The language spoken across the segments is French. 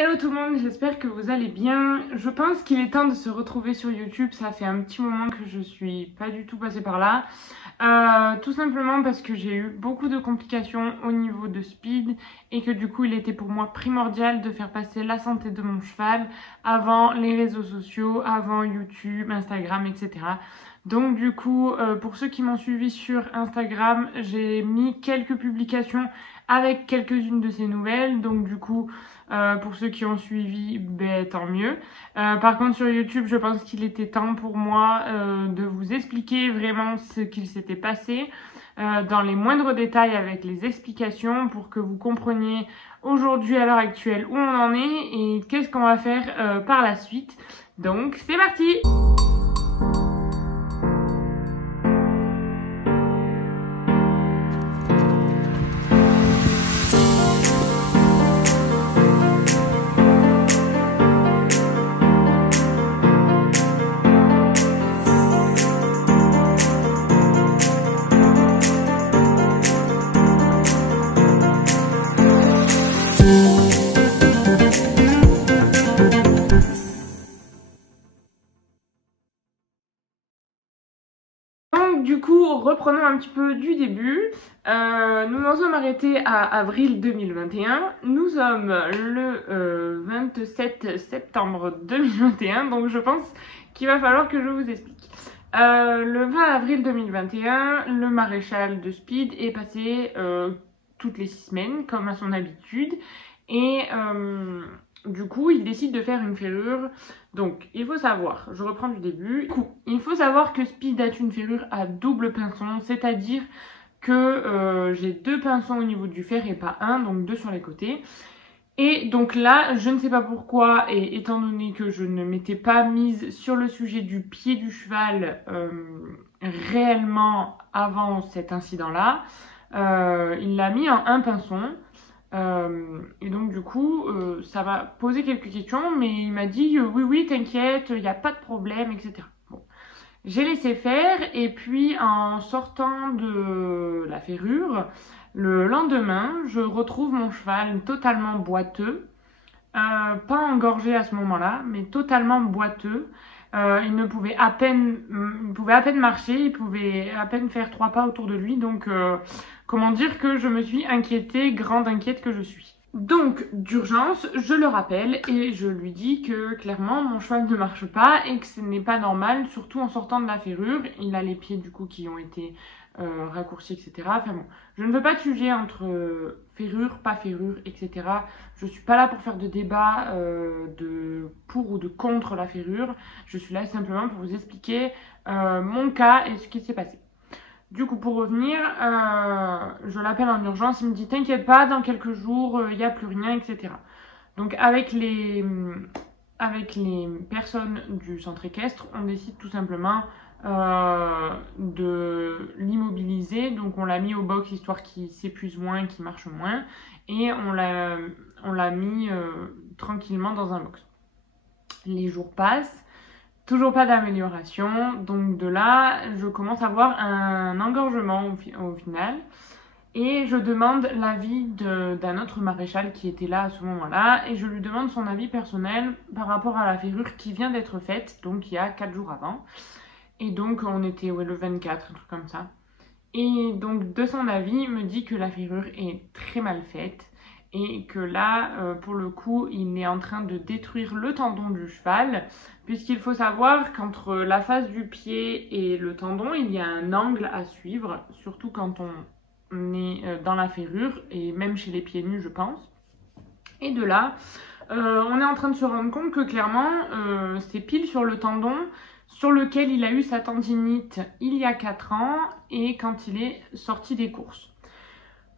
Hello tout le monde, j'espère que vous allez bien. Je pense qu'il est temps de se retrouver sur YouTube. Ça fait un petit moment que je suis pas du tout passée par là. Tout simplement parce que j'ai eu beaucoup de complications au niveau de Speed et que du coup il était pour moi primordial de faire passer la santé de mon cheval avant les réseaux sociaux, avant YouTube, Instagram, etc. Donc du coup, pour ceux qui m'ont suivi sur Instagram, j'ai mis quelques publications avec quelques-unes de ces nouvelles. Donc du coup, pour ceux qui ont suivi, ben, tant mieux. Par contre sur YouTube, je pense qu'il était temps pour moi de vous expliquer vraiment ce qu'il s'était passé dans les moindres détails avec les explications pour que vous compreniez aujourd'hui à l'heure actuelle où on en est et qu'est-ce qu'on va faire par la suite. Donc c'est parti! Donc du coup, reprenons un petit peu du début. Nous nous sommes arrêtés à avril 2021. Nous sommes le 27 septembre 2021, donc je pense qu'il va falloir que je vous explique. Le 20 avril 2021, le maréchal de Speed est passé toutes les 6 semaines, comme à son habitude, et du coup, il décide de faire une ferrure. Donc, il faut savoir, je reprends du début. Du coup, il faut savoir que Speed a une ferrure à double pinçon, c'est-à-dire que j'ai 2 pinçons au niveau du fer et pas un, donc 2 sur les côtés. Et donc là, je ne sais pas pourquoi, et étant donné que je ne m'étais pas mise sur le sujet du pied du cheval réellement avant cet incident-là, il l'a mis en un pinçon. Et donc du coup, ça m'a posé quelques questions, mais il m'a dit oui, t'inquiète, il n'y a pas de problème, etc. Bon. J'ai laissé faire, et puis en sortant de la ferrure, le lendemain, je retrouve mon cheval totalement boiteux, pas engorgé à ce moment-là, mais totalement boiteux. Il pouvait à peine marcher, il pouvait à peine faire 3 pas autour de lui, donc comment dire que je me suis inquiétée, grande inquiète que je suis. Donc, d'urgence, je le rappelle et je lui dis que clairement mon cheval ne marche pas et que ce n'est pas normal, surtout en sortant de la ferrure. Il a les pieds du coup qui ont été raccourcis, etc. Enfin bon, je ne veux pas te juger entre ferrure, pas ferrure, etc. Je suis pas là pour faire de débat de pour ou de contre la ferrure. Je suis là simplement pour vous expliquer mon cas et ce qui s'est passé. Du coup, pour revenir, je l'appelle en urgence, il me dit « T'inquiète pas, dans quelques jours, il n'y a plus rien, etc. » Donc avec les personnes du centre équestre, on décide tout simplement de l'immobiliser. Donc on l'a mis au box histoire qu'il s'épuise moins, qu'il marche moins. Et on l'a mis tranquillement dans un box. Les jours passent. Toujours pas d'amélioration, donc de là, je commence à avoir un engorgement au final. Et je demande l'avis d'un autre maréchal qui était là à ce moment-là. Et je lui demande son avis personnel par rapport à la ferrure qui vient d'être faite, donc il y a 4 jours avant. Et donc on était le 24, un truc comme ça. Et donc de son avis, il me dit que la ferrure est très mal faite. Et que là, pour le coup, il est en train de détruire le tendon du cheval, puisqu'il faut savoir qu'entre la face du pied et le tendon, il y a un angle à suivre, surtout quand on est dans la ferrure, et même chez les pieds nus, je pense. Et de là, on est en train de se rendre compte que clairement, c'est pile sur le tendon sur lequel il a eu sa tendinite il y a 4 ans, et quand il est sorti des courses.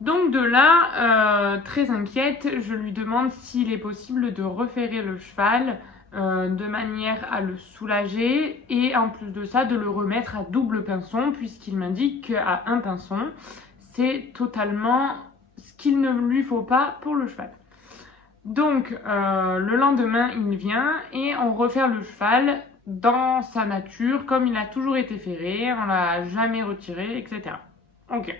Donc de là, très inquiète, je lui demande s'il est possible de referrer le cheval de manière à le soulager et en plus de ça de le remettre à double pinçon puisqu'il m'indique qu'à un pinçon, c'est totalement ce qu'il ne lui faut pas pour le cheval. Donc le lendemain, il vient et on referre le cheval dans sa nature comme il a toujours été ferré, on l'a jamais retiré, etc. Ok.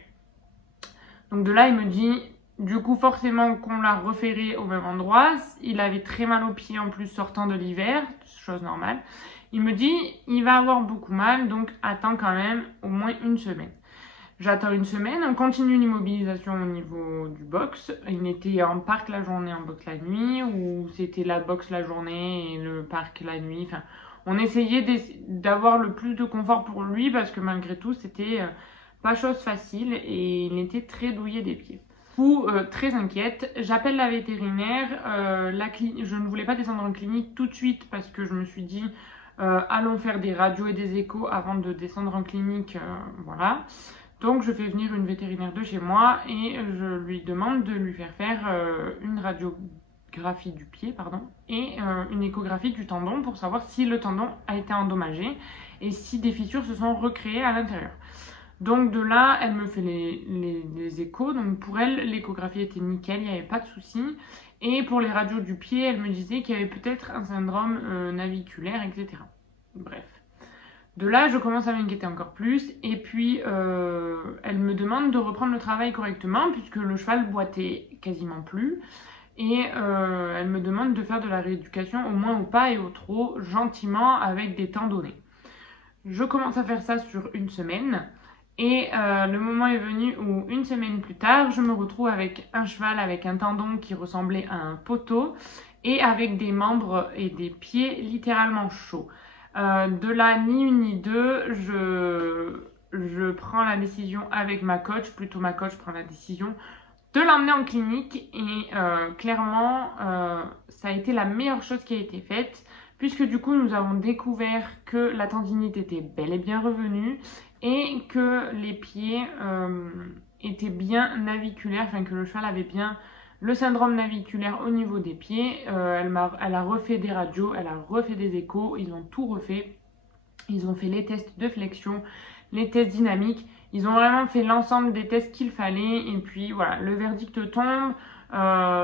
Donc de là, il me dit Du coup, forcément qu'on l'a referré au même endroit. Il avait très mal aux pieds en plus sortant de l'hiver, chose normale. Il me dit, il va avoir beaucoup mal, donc attends quand même au moins une semaine. J'attends une semaine, on continue l'immobilisation au niveau du box. Il était en parc la journée, en box la nuit, ou c'était la box la journée et le parc la nuit. Enfin, on essayait d'avoir le plus de confort pour lui parce que malgré tout, c'était pas chose facile et il était très douillé des pieds. Ou très inquiète, j'appelle la vétérinaire. Je ne voulais pas descendre en clinique tout de suite parce que je me suis dit allons faire des radios et des échos avant de descendre en clinique. Voilà. Donc je fais venir une vétérinaire de chez moi et je lui demande de lui faire une radiographie du pied et une échographie du tendon pour savoir si le tendon a été endommagé et si des fissures se sont recréées à l'intérieur. Donc de là, elle me fait les échos. Donc pour elle, l'échographie était nickel, il n'y avait pas de souci. Et pour les radios du pied, elle me disait qu'il y avait peut-être un syndrome naviculaire, etc. Bref. De là, je commence à m'inquiéter encore plus. Et puis, elle me demande de reprendre le travail correctement puisque le cheval boitait quasiment plus. Et elle me demande de faire de la rééducation au moins au pas et au trot, gentiment, avec des temps donnés. Je commence à faire ça sur une semaine. Et le moment est venu où, une semaine plus tard, je me retrouve avec un cheval avec un tendon qui ressemblait à un poteau et avec des membres et des pieds littéralement chauds. De là, ni une ni deux, je prends la décision avec ma coach, plutôt ma coach prend la décision de l'emmener en clinique et clairement, ça a été la meilleure chose qui a été faite puisque du coup, nous avons découvert que la tendinite était bel et bien revenue et que les pieds étaient bien naviculaires, enfin que le cheval avait bien le syndrome naviculaire au niveau des pieds. Elle a refait des radios, elle a refait des échos, ils ont tout refait. Ils ont fait les tests de flexion, les tests dynamiques. Ils ont vraiment fait l'ensemble des tests qu'il fallait. Et puis voilà, le verdict tombe.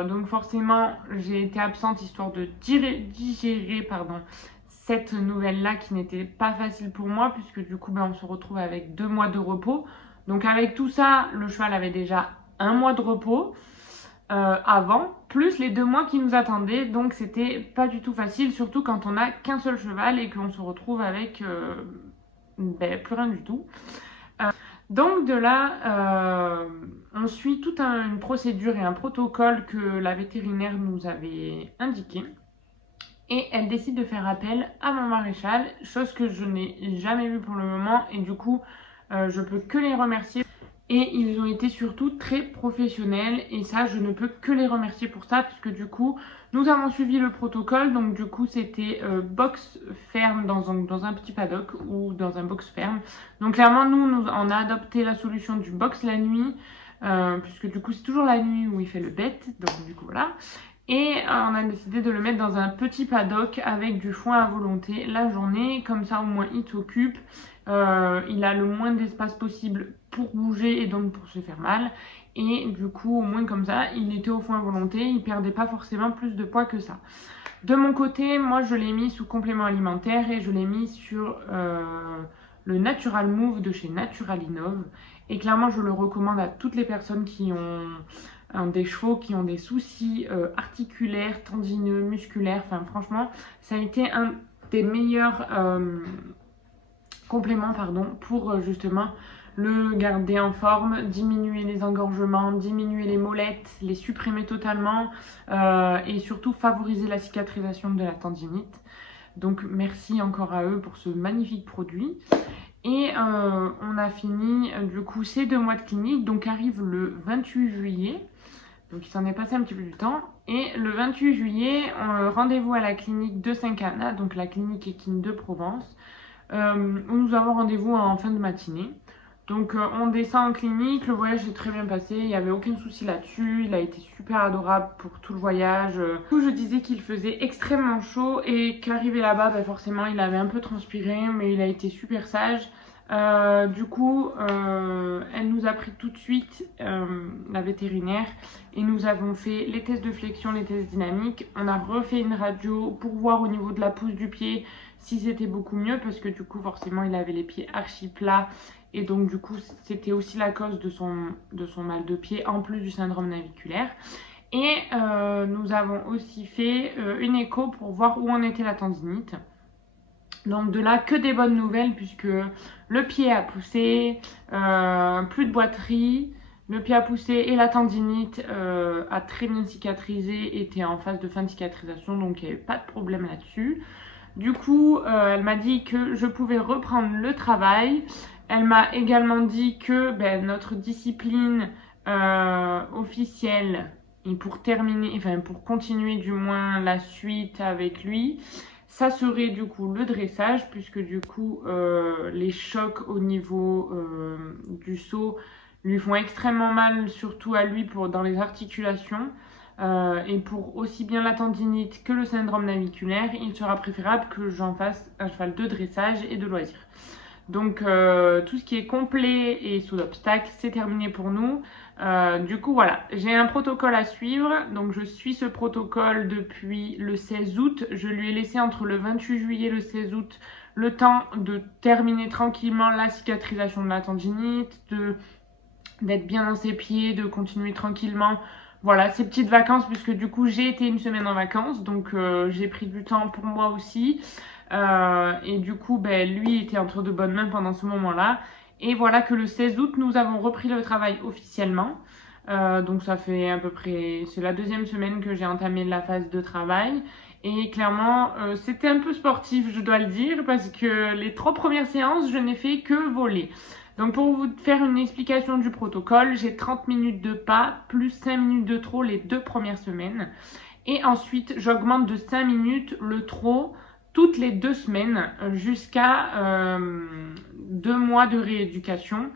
Donc forcément, j'ai été absente histoire de digérer cette nouvelle-là qui n'était pas facile pour moi puisque du coup, on se retrouve avec 2 mois de repos. Donc avec tout ça, le cheval avait déjà 1 mois de repos avant, plus les 2 mois qui nous attendaient. Donc c'était pas du tout facile, surtout quand on n'a qu'un seul cheval et qu'on se retrouve avec plus rien du tout. Donc de là, on suit toute une procédure et un protocole que la vétérinaire nous avait indiqué. Et elle décide de faire appel à mon maréchal, chose que je n'ai jamais vue pour le moment. Et du coup, je peux que les remercier. Et ils ont été surtout très professionnels. Et ça, je ne peux que les remercier pour ça. Puisque du coup, nous avons suivi le protocole. Donc du coup, c'était box ferme dans un petit paddock ou dans un box ferme. Donc clairement, nous on a adopté la solution du box la nuit. Puisque du coup, c'est toujours la nuit où il fait le bête. Donc du coup, voilà. Et on a décidé de le mettre dans un petit paddock avec du foin à volonté la journée. Comme ça, au moins, il s'occupe. Il a le moins d'espace possible pour bouger et donc pour se faire mal. Et du coup, au moins comme ça, il était au foin à volonté. Il perdait pas forcément plus de poids que ça. De mon côté, moi, je l'ai mis sous complément alimentaire et je l'ai mis sur le Natural Move de chez Naturalinov. Et clairement, je le recommande à toutes les personnes qui ont des chevaux qui ont des soucis articulaires, tendineux, musculaires. Enfin, franchement, ça a été un des meilleurs compléments pour justement le garder en forme, diminuer les engorgements, diminuer les molettes, les supprimer totalement et surtout favoriser la cicatrisation de la tendinite. Donc, merci encore à eux pour ce magnifique produit. Et on a fini du coup ces 2 mois de clinique, donc arrive le 28 juillet. Donc il s'en est passé un petit peu du temps. Et le 28 juillet, rendez-vous à la clinique de Saint-Cana, donc la clinique équine de Provence, où nous avons rendez-vous en fin de matinée. Donc on descend en clinique, le voyage s'est très bien passé, il n'y avait aucun souci là-dessus, il a été super adorable pour tout le voyage. Du coup, je disais qu'il faisait extrêmement chaud et qu'arrivé là-bas, forcément il avait un peu transpiré, mais il a été super sage. Du coup, elle nous a pris tout de suite, la vétérinaire, et nous avons fait les tests de flexion, les tests dynamiques. On a refait une radio pour voir au niveau de la pousse du pied si c'était beaucoup mieux, parce que du coup forcément il avait les pieds archi plats Et donc du coup c'était aussi la cause de son mal de pied en plus du syndrome naviculaire. Et nous avons aussi fait une écho pour voir où en était la tendinite. Donc de là que des bonnes nouvelles puisque le pied a poussé, plus de boiterie, le pied a poussé et la tendinite a très bien cicatrisé, était en phase de fin de cicatrisation, donc il n'y avait pas de problème là-dessus. Du coup, elle m'a dit que je pouvais reprendre le travail. Elle m'a également dit que notre discipline officielle, et pour terminer, enfin pour continuer du moins la suite avec lui, ça serait du coup le dressage, puisque du coup les chocs au niveau du saut lui font extrêmement mal, surtout à lui dans les articulations. Et pour aussi bien la tendinite que le syndrome naviculaire, il sera préférable que j'en fasse un cheval de dressage et de loisir. Donc tout ce qui est complet et saut d'obstacle, c'est terminé pour nous. Du coup voilà, j'ai un protocole à suivre, donc je suis ce protocole depuis le 16 août. Je lui ai laissé entre le 28 juillet et le 16 août le temps de terminer tranquillement la cicatrisation de la tendinite, d'être bien dans ses pieds, de continuer tranquillement. Voilà, ces petites vacances, puisque du coup j'ai été une semaine en vacances, donc j'ai pris du temps pour moi aussi. Et du coup, lui était entre de bonnes mains pendant ce moment-là. Et voilà que le 16 août, nous avons repris le travail officiellement. Donc ça fait à peu près, c'est la deuxième semaine que j'ai entamé la phase de travail. Et clairement, c'était un peu sportif, je dois le dire, parce que les 3 premières séances, je n'ai fait que voler. Donc pour vous faire une explication du protocole, j'ai 30 minutes de pas, plus 5 minutes de trot les 2 premières semaines. Et ensuite, j'augmente de 5 minutes le trot toutes les 2 semaines jusqu'à 2 mois de rééducation.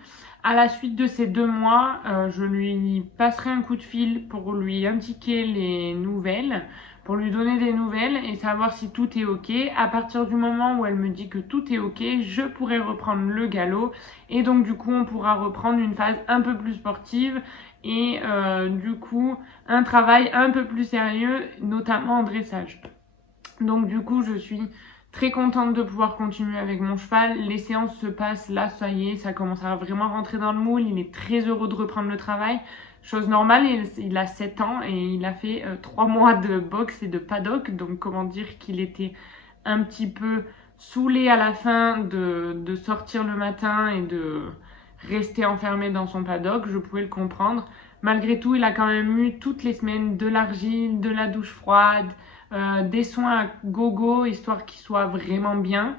À la suite de ces 2 mois, je lui passerai un coup de fil pour lui indiquer les nouvelles, pour lui donner des nouvelles et savoir si tout est ok. À partir du moment où elle me dit que tout est ok, je pourrai reprendre le galop et donc du coup on pourra reprendre une phase un peu plus sportive et du coup un travail un peu plus sérieux, notamment en dressage. Donc du coup je suis très contente de pouvoir continuer avec mon cheval. Les séances se passent là, ça y est, ça commence à vraiment rentrer dans le moule. Il est très heureux de reprendre le travail. Chose normale, il a 7 ans et il a fait 3 mois de boxe et de paddock. Donc comment dire qu'il était un petit peu saoulé à la fin de sortir le matin et de rester enfermé dans son paddock. Je pouvais le comprendre. Malgré tout, il a quand même eu toutes les semaines de l'argile, de la douche froide, des soins à gogo, histoire qu'il soit vraiment bien.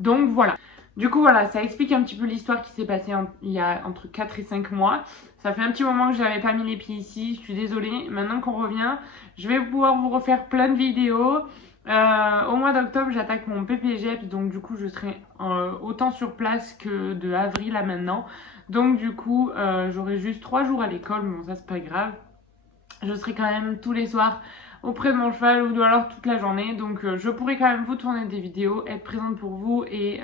Donc voilà. Du coup voilà, ça explique un petit peu l'histoire qui s'est passée il y a entre 4 et 5 mois. Ça fait un petit moment que je n'avais pas mis les pieds ici, je suis désolée. Maintenant qu'on revient, je vais pouvoir vous refaire plein de vidéos. Au mois d'octobre, j'attaque mon PPGEPS, donc du coup je serai autant sur place que de avril à maintenant. Donc du coup, j'aurai juste 3 jours à l'école, mais bon ça c'est pas grave. Je serai quand même tous les soirs auprès de mon cheval ou alors toute la journée, donc je pourrai quand même vous tourner des vidéos, être présente pour vous et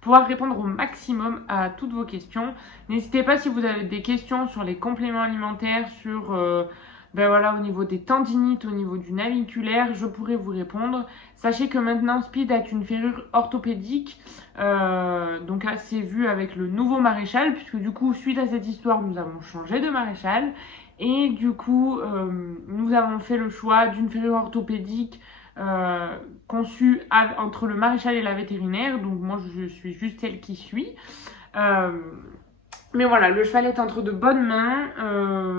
pouvoir répondre au maximum à toutes vos questions. N'hésitez pas si vous avez des questions sur les compléments alimentaires, sur voilà, au niveau des tendinites, au niveau du naviculaire, je pourrai vous répondre. Sachez que maintenant Speed a une ferrure orthopédique, donc assez vue avec le nouveau maréchal, puisque du coup suite à cette histoire nous avons changé de maréchal. Et du coup, nous avons fait le choix d'une ferrure orthopédique conçue entre le maréchal et la vétérinaire. Donc moi, je suis juste celle qui suit. Mais voilà, le cheval est entre de bonnes mains.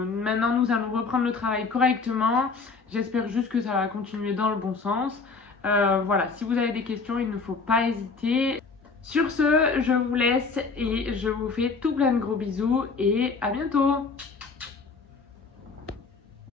Maintenant, nous allons reprendre le travail correctement. J'espère juste que ça va continuer dans le bon sens. Voilà, si vous avez des questions, il ne faut pas hésiter. Sur ce, je vous laisse et je vous fais tout plein de gros bisous et à bientôt!